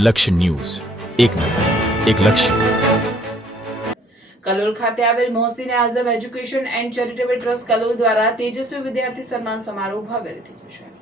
લક્ષ્ય ન્યૂઝ, એક નજર, એક લક્ષ્ય. કલોલ ખાતે આવેલ Mohsin Azam education and charitable trust Kalol દ્વારા તેજસ્વી વિદ્યાર્થી સન્માન સમારોહ ભવ્ય રીતે યોજાયો.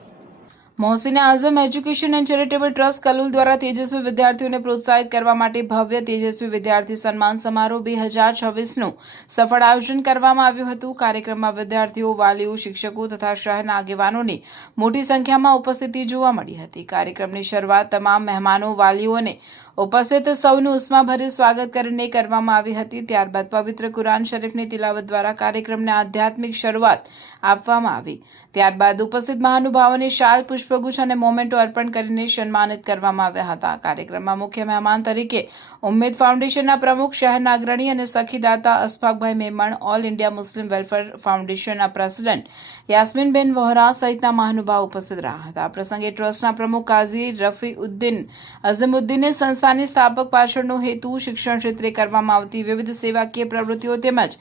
Mohsin Azam education and charitable trust Kalol દ્વારા તેજસ્વી વિદ્યાર્થીઓને પ્રોત્સાહિત કરવા માટે ભવ્ય તેજસ્વી વિદ્યાર્થી સન્માન સમારોહ 2026નું સફળ આયોજન કરવામાં આવ્યું હતું. કાર્યક્રમમાં વિદ્યાર્થીઓ, વાલીઓ, શિક્ષકો તથા શહેરના આગેવાનોની મોટી સંખ્યામાં ઉપસ્થિતિ જોવા મળી હતી. કાર્યક્રમની શરૂઆત તમામ મહેમાનો, વાલીઓ અને ઉપસ્થિત સૌનું ઉષ્માભર્યું સ્વાગત કરીને કરવામાં આવી હતી. ત્યારબાદ પવિત્ર કુરાન શરીફની તિલાવત દ્વારા કાર્યક્રમને આધ્યાત્મિક શરૂઆત આપવામાં આવી. ત્યારબાદ ઉપસ્થિત મહાનુભાવોને શાલ, પુષ્પગુચ્છ અને મોમેન્ટો અર્પણ કરીને સન્માનિત કરવામાં આવ્યા હતા. કાર્યક્રમમાં મુખ્ય મહેમાન તરીકે ઉમ્મેદ ફાઉન્ડેશનના પ્રમુખ, શહેરના અગ્રણી અને સખીદાતા અશફાકભાઈ Memon, all India Muslim welfare ફાઉન્ડેશનના પ્રેસિડેન્ટ યાસ્મીનબેન વહોરા સહિતના મહાનુભાવો ઉપસ્થિત રહ્યા હતા. આ પ્રસંગે ટ્રસ્ટના પ્રમુખ કાઝી રફીઉદ્દીન અઝીમુદ્દીને સંસ્થાની સ્થાપક પાછળનો હેતુ શિક્ષણ ક્ષેત્રે કરવામાં આવતી વિવિધ સેવાકીય પ્રવૃત્તિઓ તેમજ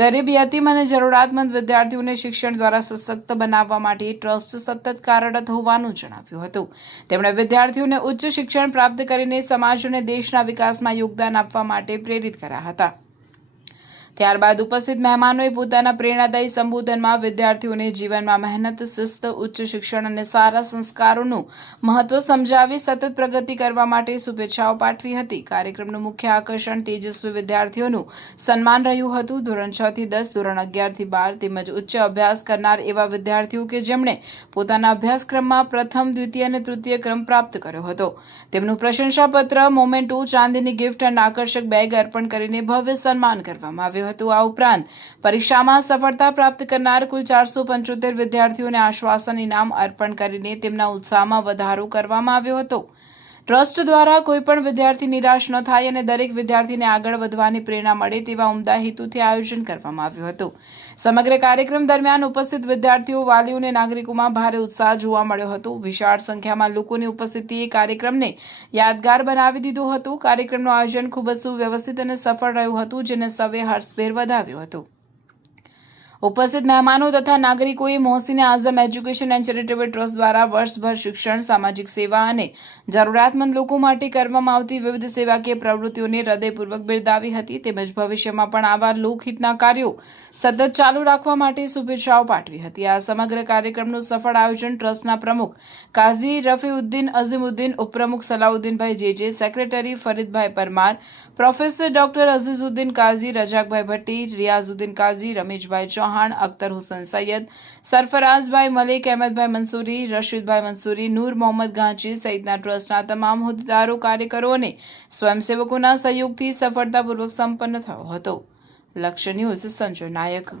ગરીબ, યતીમ અને જરૂરિયાતમંદ વિદ્યાર્થીઓને શિક્ષણ દ્વારા સશક્ત બનાવવા માટે ટ્રસ્ટ સતત કાર્યરત હોવાનું જણાવ્યું હતું. તેમણે વિદ્યાર્થીઓને ઉચ્ચ શિક્ષણ પ્રાપ્ત કરીને સમાજ અને દેશના વિકાસમાં યોગદાન આપવા માટે પ્રેરિત કર્યા હતા. ત્યારબાદ ઉપસ્થિત મહેમાનોએ પોતાના પ્રેરણાદાયી સંબોધનમાં વિદ્યાર્થીઓને જીવનમાં મહેનત, શિસ્ત, ઉચ્ચ શિક્ષણ અને સારા સંસ્કારોનું મહત્વ સમજાવી સતત પ્રગતિ કરવા માટે શુભેચ્છાઓ પાઠવી હતી. કાર્યક્રમનું મુખ્ય આકર્ષણ તેજસ્વી વિદ્યાર્થીઓનું સન્માન રહ્યું હતું. ધોરણ 6 થી 10, ધોરણ 11 થી 12 તેમજ ઉચ્ચ અભ્યાસ કરનાર એવા વિદ્યાર્થીઓ કે જેમણે પોતાના અભ્યાસક્રમમાં પ્રથમ, દ્વિતીય અને તૃતીય ક્રમ પ્રાપ્ત કર્યો હતો તેમનું પ્રશંસાપત્ર, મોમેન્ટો, ચાંદીની ગિફ્ટ અને આકર્ષક બેગ અર્પણ કરીને ભવ્ય સન્માન કરવામાં આવ્યું હતું. આ ઉપરાંત પરીક્ષામાં સફળતા પ્રાપ્ત કરનાર કુલ 475 વિદ્યાર્થીઓને આશ્વાસન ઇનામ અર્પણ કરીને તેમના ઉત્સાહમાં વધારો કરવામાં આવ્યો હતો. ટ્રસ્ટ દ્વારા કોઈ પણ વિદ્યાર્થી નિરાશ ન થાય અને દરેક વિદ્યાર્થીને આગળ વધવાની પ્રેરણા મળે તેવા ઉમદા હેતુથી આયોજન કરવામાં આવ્યું હતું. સમગ્ર કાર્યક્રમ દરમિયાન ઉપસ્થિત વિદ્યાર્થીઓ, વાલીઓ અને નાગરિકોમાં ભારે ઉત્સાહ જોવા મળ્યો હતો. વિશાળ સંખ્યામાં લોકોની ઉપસ્થિતિએ કાર્યક્રમને યાદગાર બનાવી દીધો હતો. કાર્યક્રમનું આયોજન ખૂબ જ સુવ્યવસ્થિત અને સફળ રહ્યું હતું, જેને સૌએ હર્ષભેર વધાવ્યો હતો. ઉપસ્થિત મહેમાનો તથા નાગરિકોએ Mohsin Azam education and charitable trust દ્વારા વર્ષભર શિક્ષણ, સામાજિક સેવા અને જરૂરિયાતમંદ લોકો માટે કરવામાં આવતી વિવિધ સેવાકીય પ્રવૃત્તિઓને હૃદયપૂર્વક બિરદાવી હતી. તેમજ ભવિષ્યમાં પણ આવા લોકહિતના કાર્યો સતત ચાલુ રાખવા માટે શુભેચ્છાઓ પાઠવી હતી. આ સમગ્ર કાર્યક્રમનું સફળ આયોજન ટ્રસ્ટના પ્રમુખ કાઝી રફીઉદ્દીન અઝીમુદ્દીન, ઉપપ્રમુખ સલાઉદ્દીનભાઈ જેજે, secretary Faridbhai Parmar, professor doctor અઝીઝુદ્દીન કાઝી, રજાકભાઈ ભટ્ટી, રિયાઝુદ્દીન કાઝી, રમેશભાઈ ચૌહાણ, અખ્તર હુસૈન સૈયદ, સરફરાઝભાઈ મલિક, અહેમદભાઈ મંસૂરી, રશીદભાઈ મંસૂરી, નૂર મોહમ્મદ ગાંચી સહિતના ટ્રસ્ટના તમામ હોદ્દેદારો, કાર્યકરો અને સ્વયંસેવકોના સહયોગથી સફળતાપૂર્વક સંપન્ન થયો હતો. લક્ષ્ય ન્યૂઝ, સંજય નાયક.